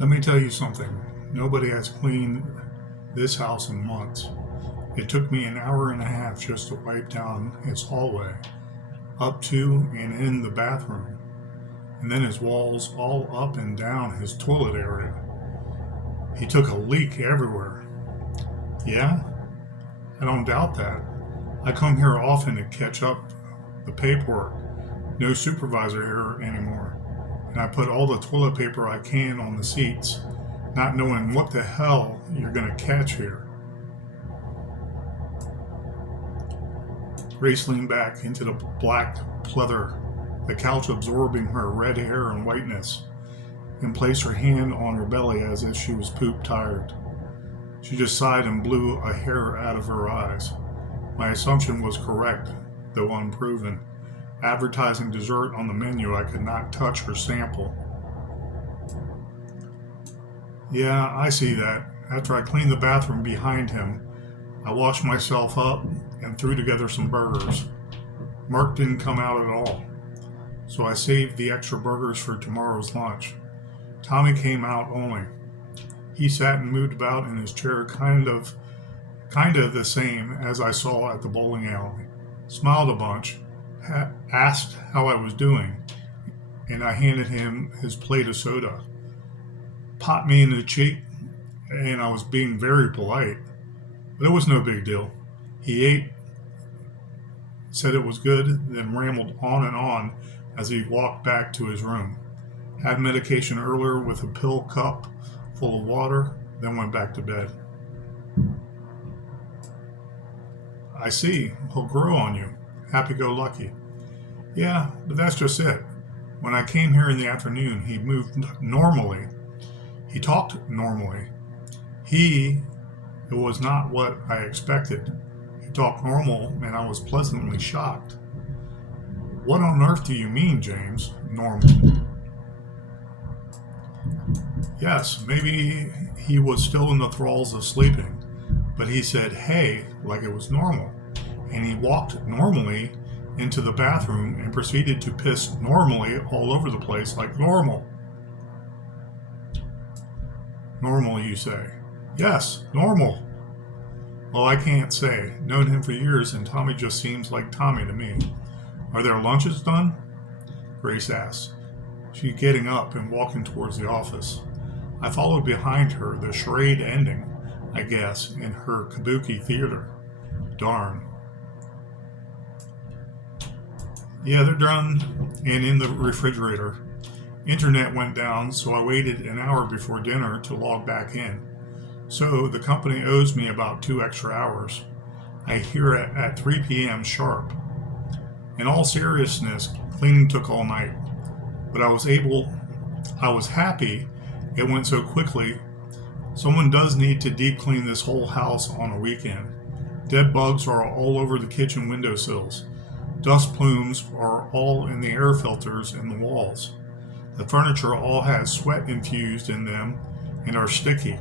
Let me tell you something. Nobody has cleaned this house in months. It took me an hour and a half just to wipe down his hallway, up to and in the bathroom, and then his walls all up and down his toilet area. He took a leak everywhere. Yeah, I don't doubt that. I come here often to catch up the paperwork. No supervisor here anymore. And I put all the toilet paper I can on the seats, not knowing what the hell you're going to catch here. Grace leaned back into the black pleather, the couch absorbing her red hair and whiteness, and placed her hand on her belly as if she was poop tired. She just sighed and blew a hair out of her eyes. My assumption was correct, though unproven. Advertising dessert on the menu, I could not touch or sample. Yeah, I see that. After I cleaned the bathroom behind him, I washed myself up and threw together some burgers. Mark didn't come out at all, so I saved the extra burgers for tomorrow's lunch. Tommy came out only. He sat and moved about in his chair, kind of the same as I saw at the bowling alley. Smiled a bunch, asked how I was doing, and I handed him his plate of soda. Popped me in the cheek, and I was being very polite, but it was no big deal. He ate, said it was good, then rambled on and on as he walked back to his room. Had medication earlier with a pill cup full of water, then went back to bed. I see. He'll grow on you. Happy-go-lucky. Yeah, but that's just it. When I came here in the afternoon, he moved normally. He talked normally. It was not what I expected. He talked normal, and I was pleasantly shocked. What on earth do you mean, James? Normal? Yes, maybe he was still in the thralls of sleeping, but he said, hey, like it was normal. And he walked normally into the bathroom and proceeded to piss normally all over the place like normal. Normal, you say? Yes, normal. Well, I can't say. Known him for years, and Tommy just seems like Tommy to me. Are their lunches done? Grace asked. She getting up and walking towards the office. I followed behind her, the charade ending, I guess, in her kabuki theater. Darn. Yeah, they're done and in the refrigerator. Internet went down, so I waited an hour before dinner to log back in. So the company owes me about 2 extra hours. I hear it at 3 p.m. sharp. In all seriousness, cleaning took all night, but I was happy it went so quickly. Someone does need to deep clean this whole house on a weekend. Dead bugs are all over the kitchen windowsills. Dust plumes are all in the air filters in the walls. The furniture all has sweat infused in them and are sticky.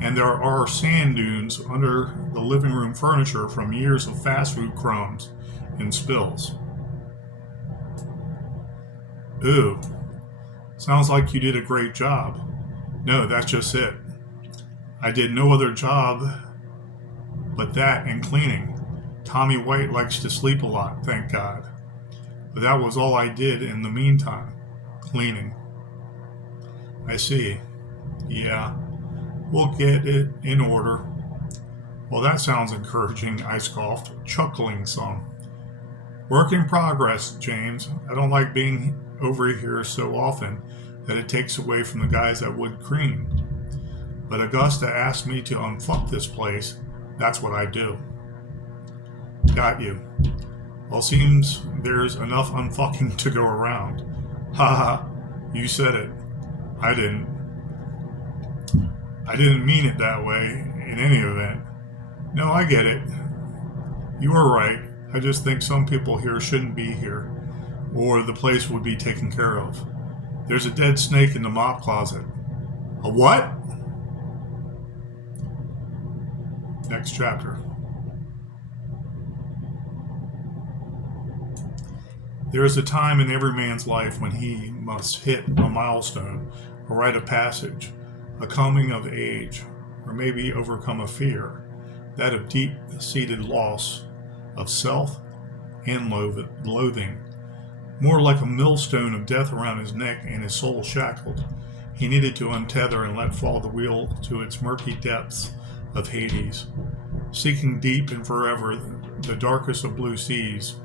And there are sand dunes under the living room furniture from years of fast food crumbs and spills. Ooh, sounds like you did a great job. No, that's just it. I did no other job but that and cleaning. Tommy White likes to sleep a lot, thank God. But that was all I did in the meantime, cleaning. I see. Yeah, we'll get it in order. Well, that sounds encouraging, I scoffed, chuckling some. Work in progress, James. I don't like being over here so often that it takes away from the guys that would clean. But Augusta asked me to unfuck this place. That's what I do. Got you. Well, seems there's enough unfucking to go around. Haha, you said it. I didn't mean it that way in any event. No, I get it. You are right. I just think some people here shouldn't be here, or the place would be taken care of. There's a dead snake in the mop closet. A what? Next chapter. There is a time in every man's life when he must hit a milestone a rite of passage, a coming of age, or maybe overcome a fear, that of deep-seated loss of self and loathing. More like a millstone of death around his neck and his soul shackled. He needed to untether and let fall the wheel to its murky depths of Hades. Seeking deep and forever the darkest of blue seas,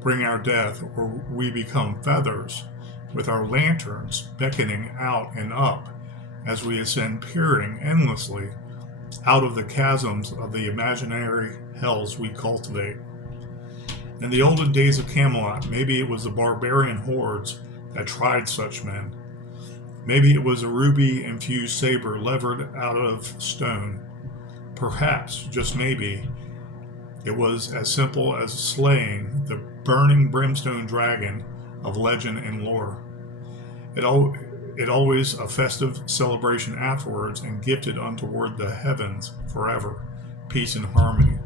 bring our death, or we become feathers, with our lanterns beckoning out and up as we ascend, peering endlessly out of the chasms of the imaginary hells we cultivate. In the olden days of Camelot, maybe it was the barbarian hordes that tried such men. Maybe it was a ruby-infused saber levered out of stone. Perhaps, just maybe, it was as simple as slaying the burning brimstone dragon of legend and lore. It always a festive celebration afterwards and gifted untoward the heavens forever, peace and harmony.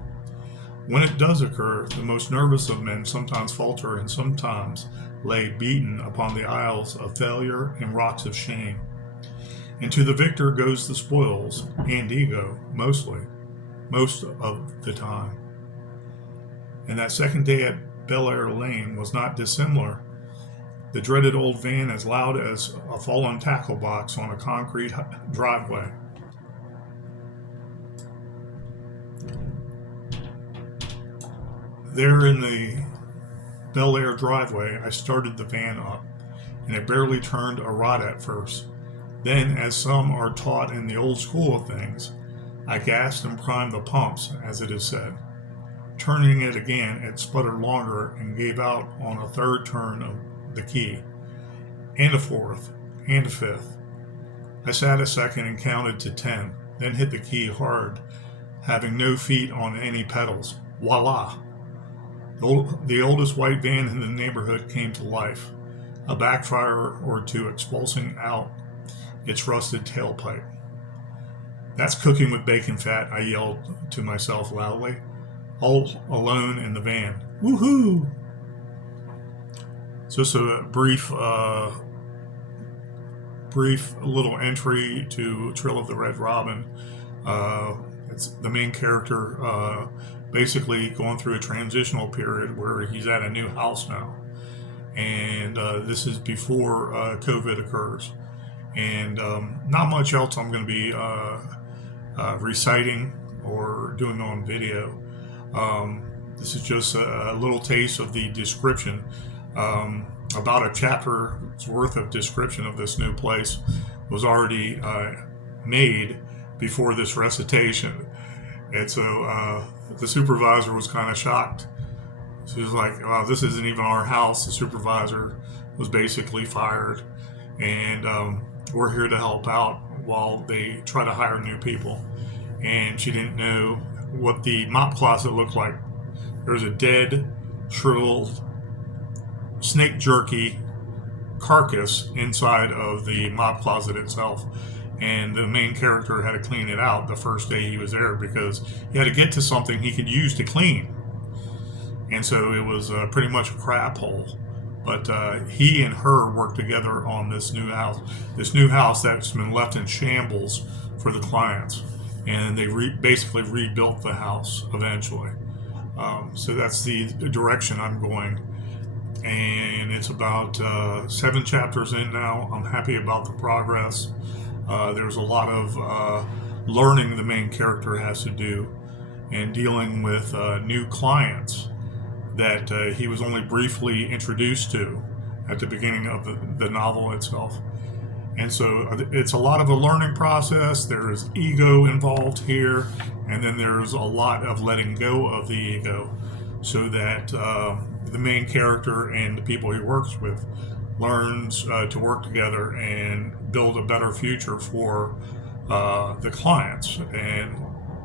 When it does occur, the most nervous of men sometimes falter and sometimes lay beaten upon the isles of failure and rocks of shame. And to the victor goes the spoils, and ego, most of the time. And that second day at Bel Air Lane was not dissimilar. The dreaded old van as loud as a fallen tackle box on a concrete driveway. There in the Bel Air driveway, I started the van up, and it barely turned a rod at first. Then, as some are taught in the old school of things, I gassed and primed the pumps, as it is said. Turning it again, it sputtered longer and gave out on a third turn of the key, and a fourth, and a fifth. I sat a second and counted to 10, then hit the key hard, having no feet on any pedals. Voila! The oldest white van in the neighborhood came to life, a backfire or two expulsing out its rusted tailpipe. That's cooking with bacon fat, I yelled to myself loudly, all alone in the van. Woohoo! Just a brief little entry to Trill of the Red Robin. It's the main character basically going through a transitional period where he's at a new house now. And this is before COVID occurs. And not much else I'm going to be reciting or doing on video. This is just a little taste of the description. About a chapter's worth of description of this new place was already made before this recitation. And so the supervisor was kind of shocked. She was like, wow, this isn't even our house. The supervisor was basically fired. And we're here to help out while they try to hire new people. And she didn't know what the mop closet looked like. There was a dead, shriveled, snake jerky carcass inside of the mop closet itself. And the main character had to clean it out the first day he was there because he had to get to something he could use to clean. And so it was pretty much a crap hole. But he and her worked together on this new house that's been left in shambles for the clients. And they basically rebuilt the house eventually. So that's the direction I'm going. And it's about 7 chapters in now. I'm happy about the progress. There's a lot of learning the main character has to do and dealing with new clients that he was only briefly introduced to at the beginning of the novel itself. And so it's a lot of a learning process. There is ego involved here, and then there's a lot of letting go of the ego so that the main character and the people he works with learns to work together and build a better future for the clients. And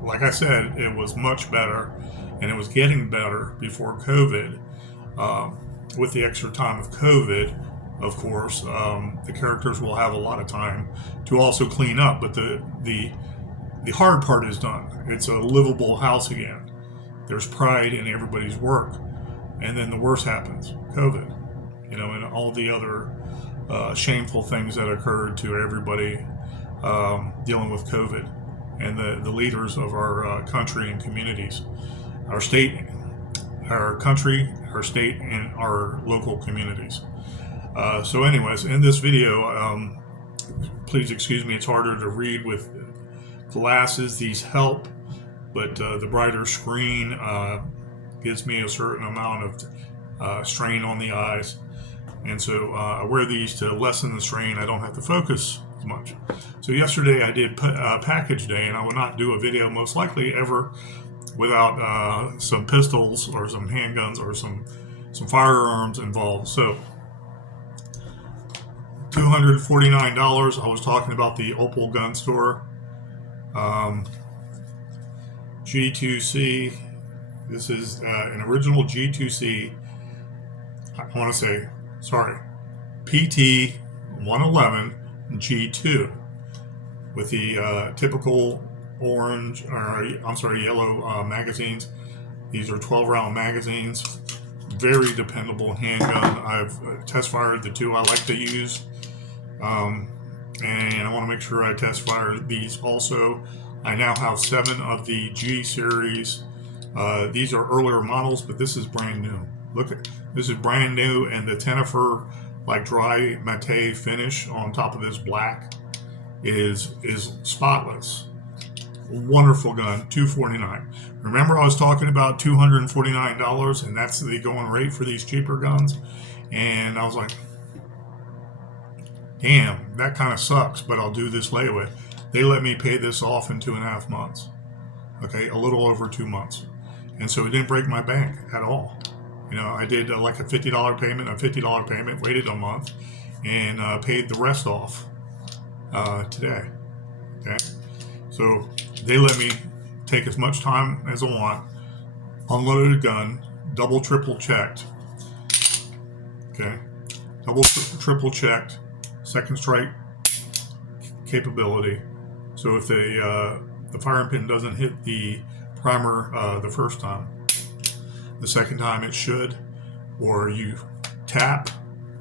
like I said, it was much better, and it was getting better before COVID. With the extra time of COVID, of course, the characters will have a lot of time to also clean up, but the hard part is done. It's a livable house again. There's pride in everybody's work. And then the worst happens, COVID, and all the other shameful things that occurred to everybody dealing with COVID and the leaders of our country and communities, our state, our country, our state, and our local communities. So anyways, in this video, please excuse me, it's harder to read with glasses. These help, but the brighter screen gives me a certain amount of strain on the eyes. And so I wear these to lessen the strain. I don't have to focus as much. So yesterday I did package day, and I will not do a video most likely ever without some pistols or some handguns or some firearms involved. So $249. I was talking about the Opal gun store. G2C. This is an original G2C. I want to say, sorry, PT 111 G2 with the typical orange, or I'm sorry, yellow magazines. These are 12-round magazines. Very dependable handgun. I've test fired the two I like to use, and I want to make sure I test fire these also. I now have 7 of the G series. These are earlier models, but this is brand new. Look at this, is brand new, and the Tennifer like dry matte finish on top of this black is spotless. Wonderful gun. $249. Remember, I was talking about $249, and that's the going rate for these cheaper guns. And I was like, damn, that kind of sucks, but I'll do this layaway. They let me pay this off in 2.5 months. Okay, a little over 2 months. And so it didn't break my bank at all. You know, I did like a $50 payment, waited a month, and paid the rest off today. Okay, so they let me take as much time as I want, unloaded a gun, double, triple checked. Okay, double, triple checked, second strike capability. So if the firing pin doesn't hit the primer the first time, the second time it should, or you tap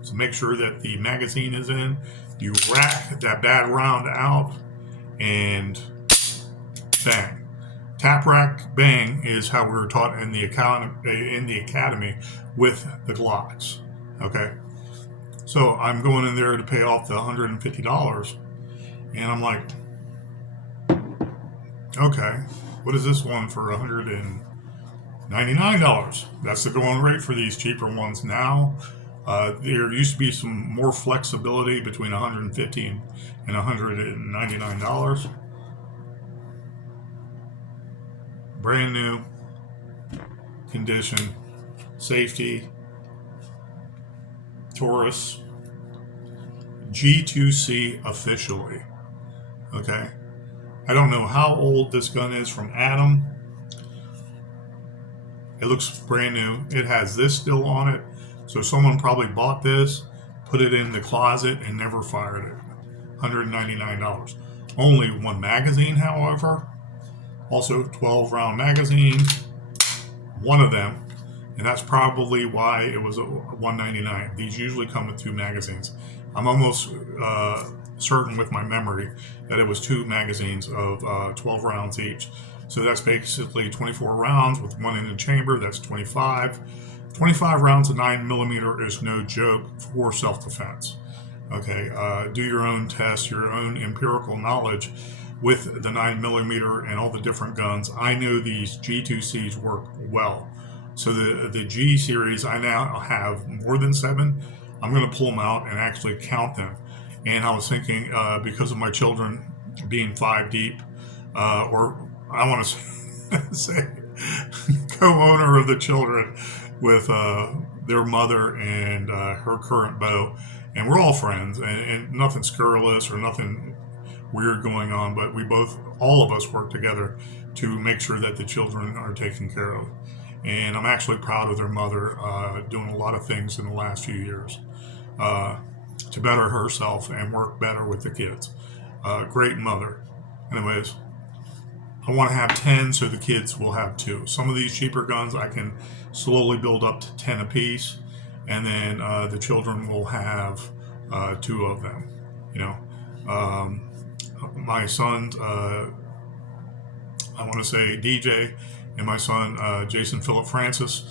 to make sure that the magazine is in, you rack that bad round out, and bang. Tap, rack, bang is how we were taught in the academy with the Glocks. Okay, so I'm going in there to pay off the $150, and I'm like, okay, what is this one for $199? That's the going rate for these cheaper ones now. There used to be some more flexibility between $150 and $199. Brand new condition, safety, Taurus, G2C officially. Okay, I don't know how old this gun is from Adam. It looks brand new. It has this still on it, so someone probably bought this, put it in the closet, and never fired it. $199. Only one magazine, however. Also 12-round magazine, one of them, and that's probably why it was $199. These usually come with 2 magazines. I'm almost certain with my memory that it was 2 magazines of 12 rounds each. So that's basically 24 rounds with 1 in the chamber. That's 25. 25 rounds of 9mm is no joke for self-defense. Okay, do your own tests, your own empirical knowledge with the 9mm and all the different guns. I know these G2Cs work well. So the G series, I now have more than 7. I'm going to pull them out and actually count them. And I was thinking, because of my children being 5 deep, or I want to say co-owner of the children with their mother and her current beau, and we're all friends, and nothing scurrilous or nothing weird going on, but all of us work together to make sure that the children are taken care of. And I'm actually proud of their mother doing a lot of things in the last few years to better herself and work better with the kids. Great mother. Anyways, I want to have 10 so the kids will have 2. Some of these cheaper guns I can slowly build up to 10 apiece, and then the children will have two of them. You know, my son, I want to say DJ, and my son Jason Philip Francis,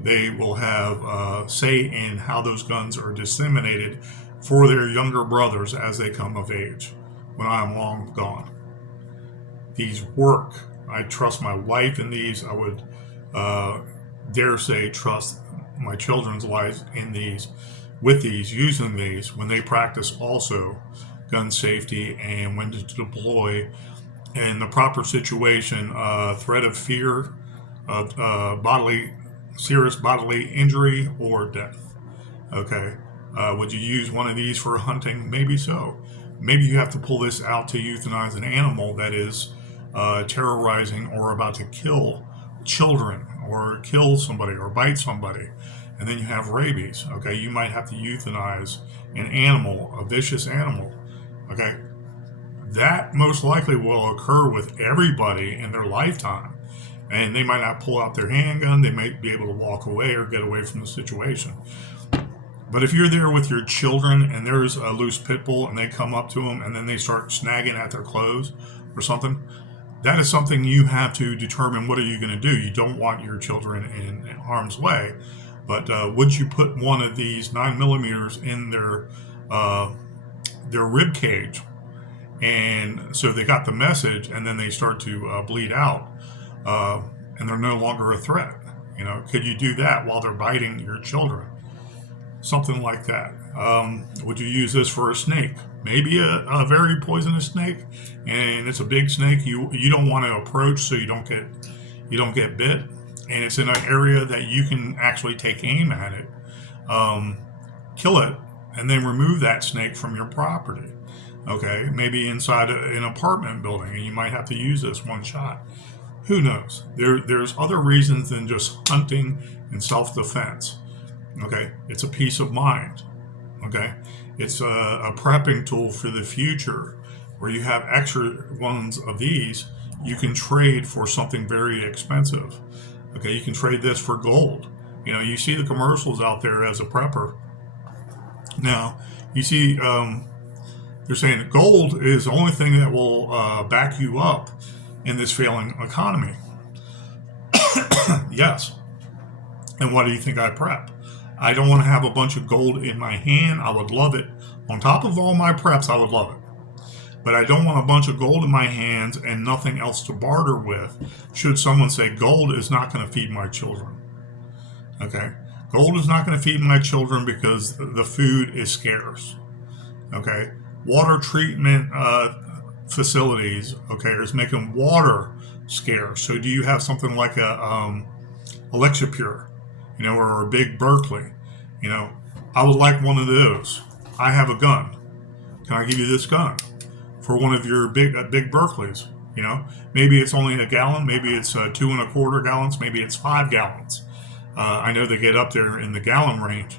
they will have say in how those guns are disseminated for their younger brothers as they come of age when I'm long gone. These work. I trust my wife in these. I would dare say trust my children's lives in these, with these, using these when they practice also gun safety and when to deploy in the proper situation, threat of fear of serious bodily injury or death. Okay. Would you use one of these for hunting? Maybe so. Maybe you have to pull this out to euthanize an animal that is terrorizing or about to kill children or kill somebody or bite somebody. And then you have rabies. Okay. You might have to euthanize an animal, a vicious animal. Okay. That most likely will occur with everybody in their lifetime. And they might not pull out their handgun. They might be able to walk away or get away from the situation. But if you're there with your children and there's a loose pit bull and they come up to them and then they start snagging at their clothes or something, that is something you have to determine what are you going to do. You don't want your children in harm's way. But would you put one of these 9mm in their rib cage? And so they got the message and then they start to bleed out and they're no longer a threat. You know, could you do that while they're biting your children? Something like that. Would you use this for a snake? Maybe a very poisonous snake, and it's a big snake. You don't want to approach so you don't get bit, and it's in an area that you can actually take aim at it, kill it, and then remove that snake from your property. Okay, maybe inside an apartment building, and you might have to use this one shot. Who knows? There's other reasons than just hunting and self-defense. Okay, it's a peace of mind. Okay, it's a prepping tool for the future where you have extra ones of these you can trade for something very expensive. Okay, you can trade this for gold. You know, you see the commercials out there as a prepper. Now, you see they're saying that gold is the only thing that will back you up in this failing economy. Yes. And what do you think I prep? I don't want to have a bunch of gold in my hand. I would love it. On top of all my preps, I would love it. But I don't want a bunch of gold in my hands and nothing else to barter with should someone say gold is not going to feed my children. Okay? Gold is not going to feed my children because the food is scarce. Okay? Water treatment facilities, okay, is making water scarce. So do you have something like a Electropure? You know, or a big Berkeley. You know, I would like one of those. I have a gun. Can I give you this gun for one of your big Berkeleys? You know, maybe it's only a gallon, maybe it's 2 1/4 gallons, maybe it's 5 gallons. I know they get up there in the gallon range.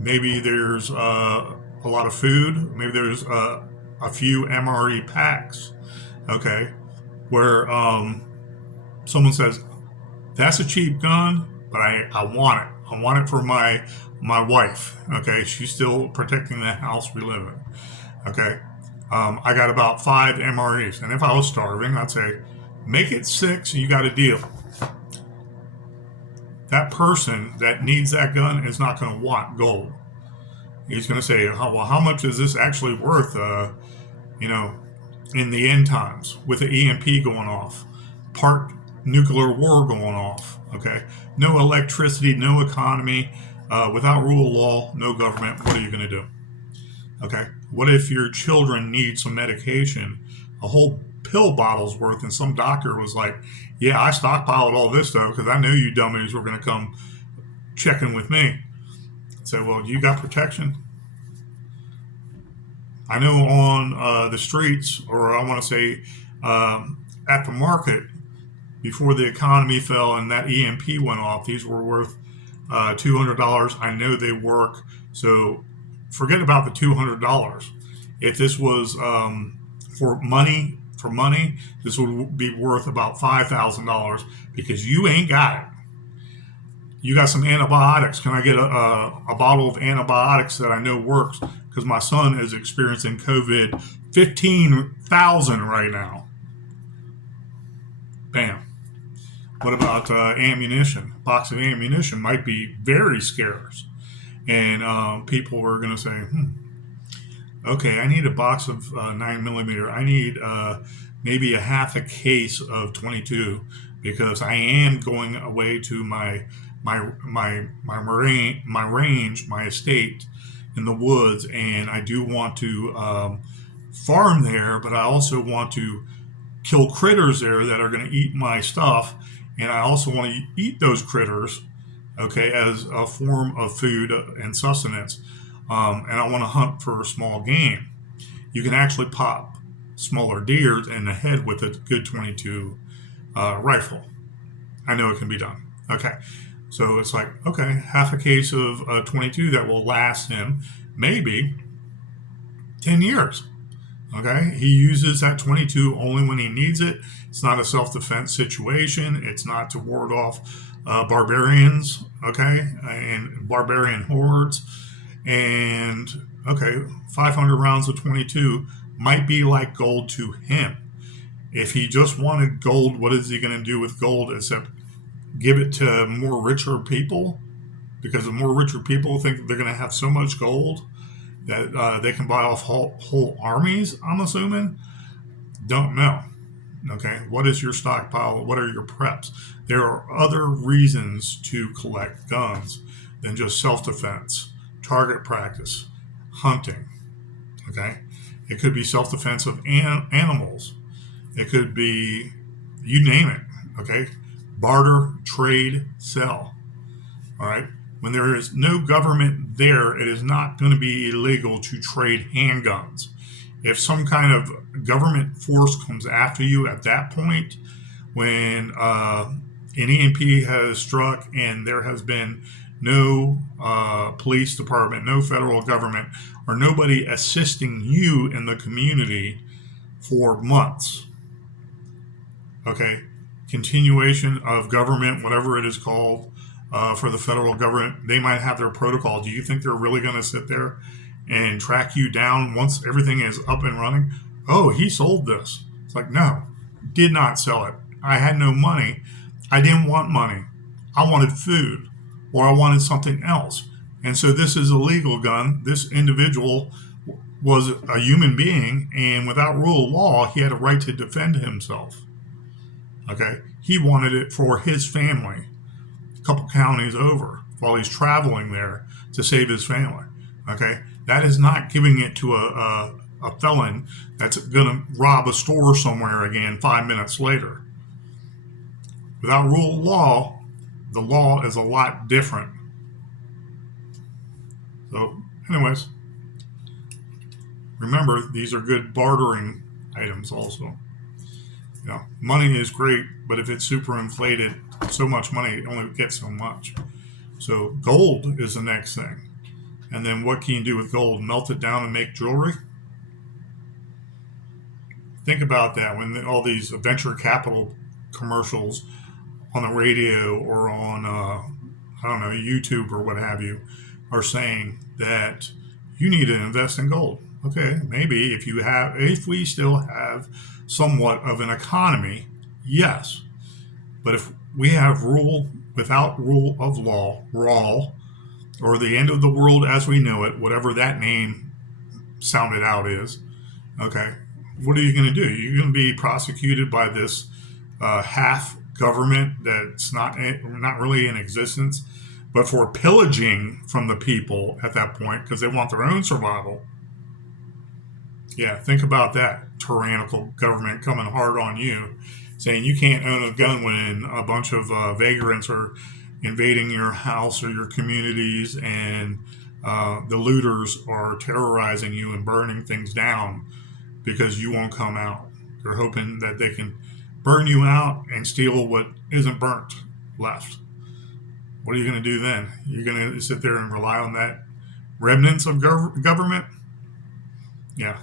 Maybe there's a lot of food. Maybe there's a few MRE packs. Okay, where someone says that's a cheap gun. But I want it. I want it for my wife. Okay, she's still protecting the house we live in. Okay, I got about 5 MREs, and if I was starving, I'd say, make it 6. And you got a deal. That person that needs that gun is not going to want gold. He's going to say, well, how much is this actually worth? You know, in the end times with the EMP going off, part nuclear war going off. Okay, no electricity, no economy, without rule of law, no government. What are you going to do? Okay, what if your children need some medication, a whole pill bottle's worth, and some doctor was like, yeah, I stockpiled all this stuff because I knew you dummies were going to come checking with me. Say, well, you got protection? I know on the streets, or I want to say at the market, before the economy fell and that EMP went off, these were worth $200. I know they work, so forget about the $200. If this was for money, this would be worth about $5,000 because you ain't got it. you got some antibiotics. Can I get a bottle of antibiotics that I know works? Because my son is experiencing COVID 15,000 right now. Bam. What about ammunition? A box of ammunition might be very scarce. And people are going to say, okay, I need a box of 9mm. I need maybe a half a case of 22 because I am going away to my range, my estate in the woods, and I do want to farm there, but I also want to kill critters there that are going to eat my stuff, and I also want to eat those critters, okay, as a form of food and sustenance. And I want to hunt for small game. You can actually pop smaller deers in the head with a good 22 rifle. I know it can be done. Okay, so it's like, okay, half a case of 22 that will last him maybe 10 years. Okay, he uses that 22 only when he needs it. It's not a self-defense situation. It's not to ward off barbarians, okay, and barbarian hordes. And okay, 500 rounds of 22 might be like gold to him. If he just wanted gold, what is he going to do with gold except give it to more richer people? Because the more richer people think they're going to have so much gold that they can buy off whole armies, I'm assuming. Don't know. Okay, what is your stockpile? What are your preps? There are other reasons to collect guns than just self-defense, target practice, hunting. Okay, it could be self-defense of animals. It could be, you name it. Okay, barter, trade, sell. All right. When there is no government there, it is not going to be illegal to trade handguns. If some kind of government force comes after you at that point, when an EMP has struck and there has been no police department, no federal government, or nobody assisting you in the community for months, okay, continuation of government, whatever it is called, for the federal government, they might have their protocol. Do you think they're really going to sit there and track you down once everything is up and running? Oh, he sold this. It's like, no, did not sell it. I had no money. I didn't want money. I wanted food, or I wanted something else. And so this is a legal gun. This individual was a human being, and without rule of law, he had a right to defend himself. Okay? He wanted it for his family, couple counties over, while he's traveling there to save his family. Okay, that is not giving it to a felon that's going to rob a store somewhere again 5 minutes later. Without rule of law, the law is a lot different. So, anyways, remember, these are good bartering items also. You know, money is great, but if it's super inflated, so much money, it only gets so much. So gold is the next thing. And then what can you do with gold? Melt it down and make jewelry? Think about that when all these venture capital commercials on the radio or on, I don't know, YouTube or what have you, are saying that you need to invest in gold. Okay, maybe if we still have somewhat of an economy, yes. But if we have rule without rule of law, RAW, or the end of the world as we know it, whatever that name sounded out is, okay, what are you going to do? You're going to be prosecuted by this half government that's not really in existence, but for pillaging from the people at that point because they want their own survival. Yeah, think about that tyrannical government coming hard on you, saying you can't own a gun when a bunch of vagrants are invading your house or your communities, and the looters are terrorizing you and burning things down because you won't come out. They're hoping that they can burn you out and steal what isn't burnt left. What are you going to do then? You're going to sit there and rely on that remnants of government? Yeah.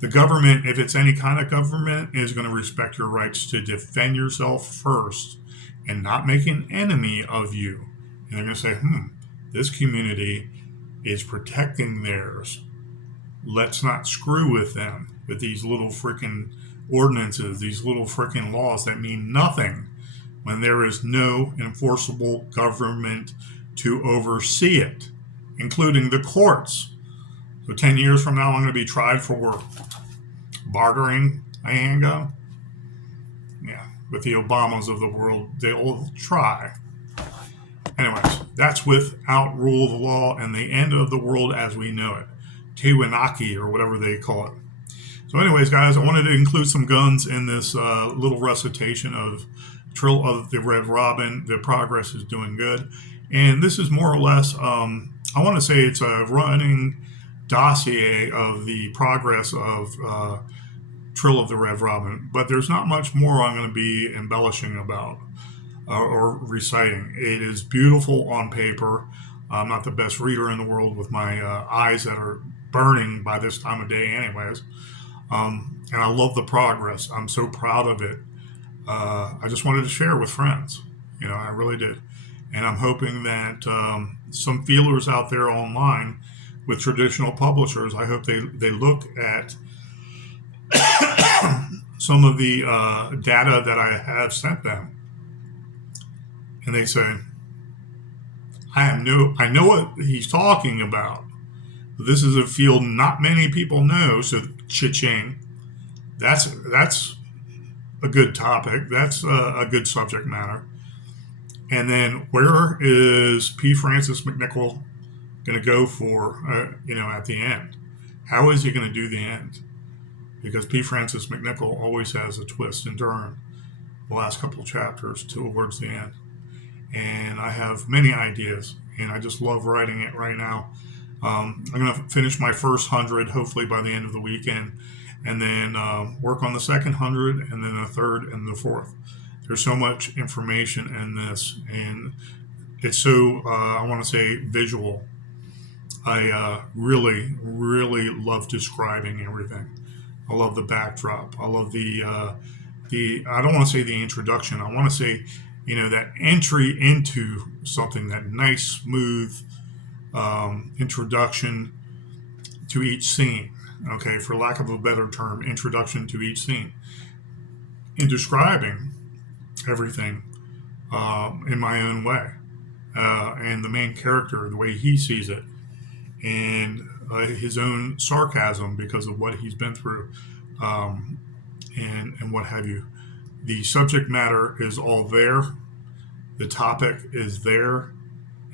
The government, if it's any kind of government, is going to respect your rights to defend yourself first and not make an enemy of you. And they're going to say, this community is protecting theirs. Let's not screw with them with these little freaking ordinances, these little freaking laws that mean nothing when there is no enforceable government to oversee it, including the courts. So 10 years from now, I'm going to be tried for bartering a handgun. Yeah, with the Obamas of the world, they'll try. Anyways, that's without rule of law and the end of the world as we know it. Tewanaki, or whatever they call it. So anyways, guys, I wanted to include some guns in this little recitation of Trill of the Red Robin. The progress is doing good. And this is more or less, I want to say it's a running dossier of the progress of Trill of the Red Robin. But there's not much more I'm going to be embellishing about or reciting. It is beautiful on paper. I'm not the best reader in the world with my eyes that are burning by this time of day anyways. And I love the progress. I'm so proud of it. I just wanted to share with friends. I really did. And I'm hoping that some feelers out there online with traditional publishers, I hope they look at some of the data that I have sent them. And they say, I know what he's talking about. This is a field not many people know, so cha-ching. That's a good topic. That's a good subject matter. And then where is P. Francis McNichol going to go for, at the end? How is he going to do the end? Because P. Francis McNichol always has a twist and turn the last couple of chapters towards the end. And I have many ideas, and I just love writing it right now. I'm going to finish my first 100, hopefully by the end of the weekend, and then work on the second 100, and then the third and the fourth. There's so much information in this, and it's so, I want to say, visual. I really, really love describing everything. I love the backdrop. I love the I don't want to say the introduction. I want to say, that entry into something, that nice, smooth introduction to each scene. Okay, for lack of a better term, introduction to each scene. In describing everything in my own way, and the main character, the way he sees it, and his own sarcasm because of what he's been through, and what have you. The subject matter is all there. The topic is there.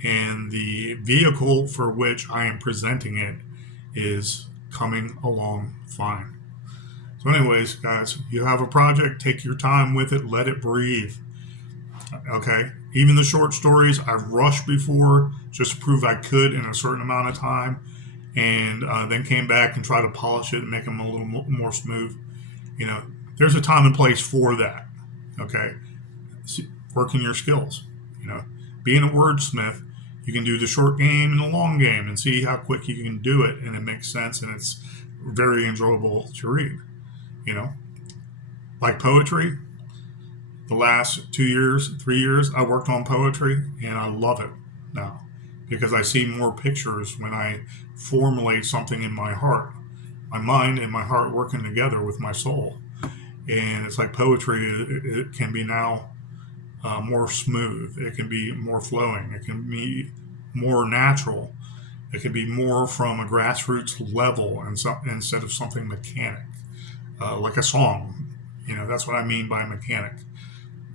And the vehicle for which I am presenting it is coming along fine. So anyways, guys, you have a project, take your time with it, let it breathe. Okay? Even the short stories, I've rushed before just to prove I could in a certain amount of time, and then came back and tried to polish it and make them a little more smooth. There's a time and place for that. Okay? Working your skills. Being a wordsmith, you can do the short game and the long game and see how quick you can do it, and it makes sense, and it's very enjoyable to read. Like poetry, the last 2 years, 3 years, I worked on poetry, and I love it now because I see more pictures when I formulate something in my heart, my mind and my heart working together with my soul. And it's like poetry, it can be now more smooth. It can be more flowing. It can be more natural. It can be more from a grassroots level instead of something mechanic, like a song. That's what I mean by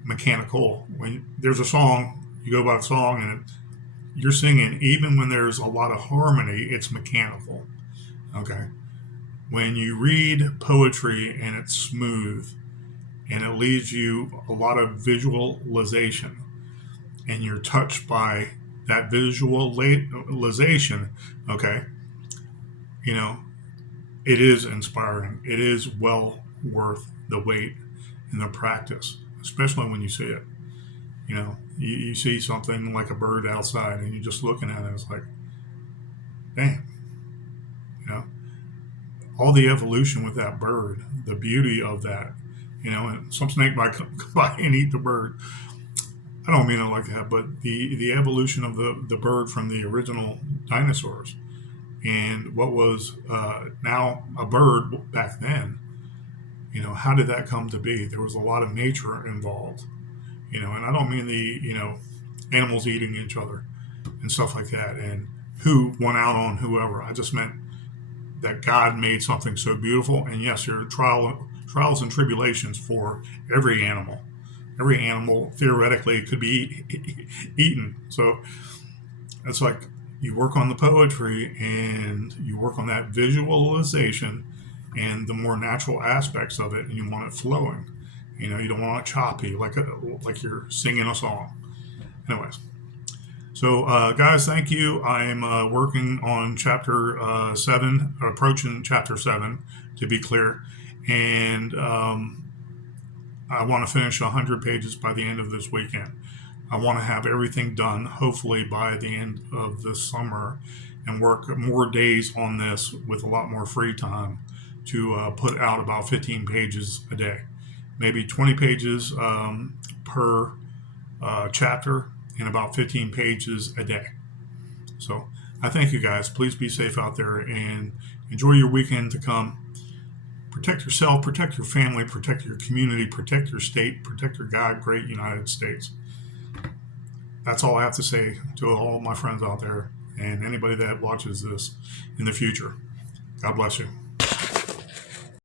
mechanical. When there's a song, you go by the song, and you're singing. Even when there's a lot of harmony, it's mechanical. Okay. When you read poetry and it's smooth, and it leaves you a lot of visualization, and you're touched by that visualization, okay, it is inspiring. It is well worth the wait and the practice, especially when you see it. You see something like a bird outside, and you're just looking at it, and it's like, damn, all the evolution with that bird, the beauty of that, and some snake might come by and eat the bird. I don't mean it like that, but the evolution of the bird from the original dinosaurs and what was now a bird back then. How did that come to be? There was a lot of nature involved. And I don't mean the animals eating each other and stuff like that, and who won out on whoever. I just meant that God made something so beautiful, and yes, there are trials and tribulations for every animal. Every animal theoretically could be eaten. So it's like you work on the poetry and you work on that visualization and the more natural aspects of it, and you want it flowing. You don't want it choppy like you're singing a song. Anyways, so guys, thank you. I'm working on chapter 7, approaching chapter 7, to be clear, and I want to finish 100 pages by the end of this weekend. I want to have everything done, hopefully by the end of this summer, and work more days on this with a lot more free time to put out about 15 pages a day, maybe 20 pages per chapter, and about 15 pages a day. So I thank you guys. Please be safe out there and enjoy your weekend to come. Protect yourself, protect your family, protect your community, protect your state, protect your God, great United States. That's all I have to say to all my friends out there and anybody that watches this in the future. God bless you.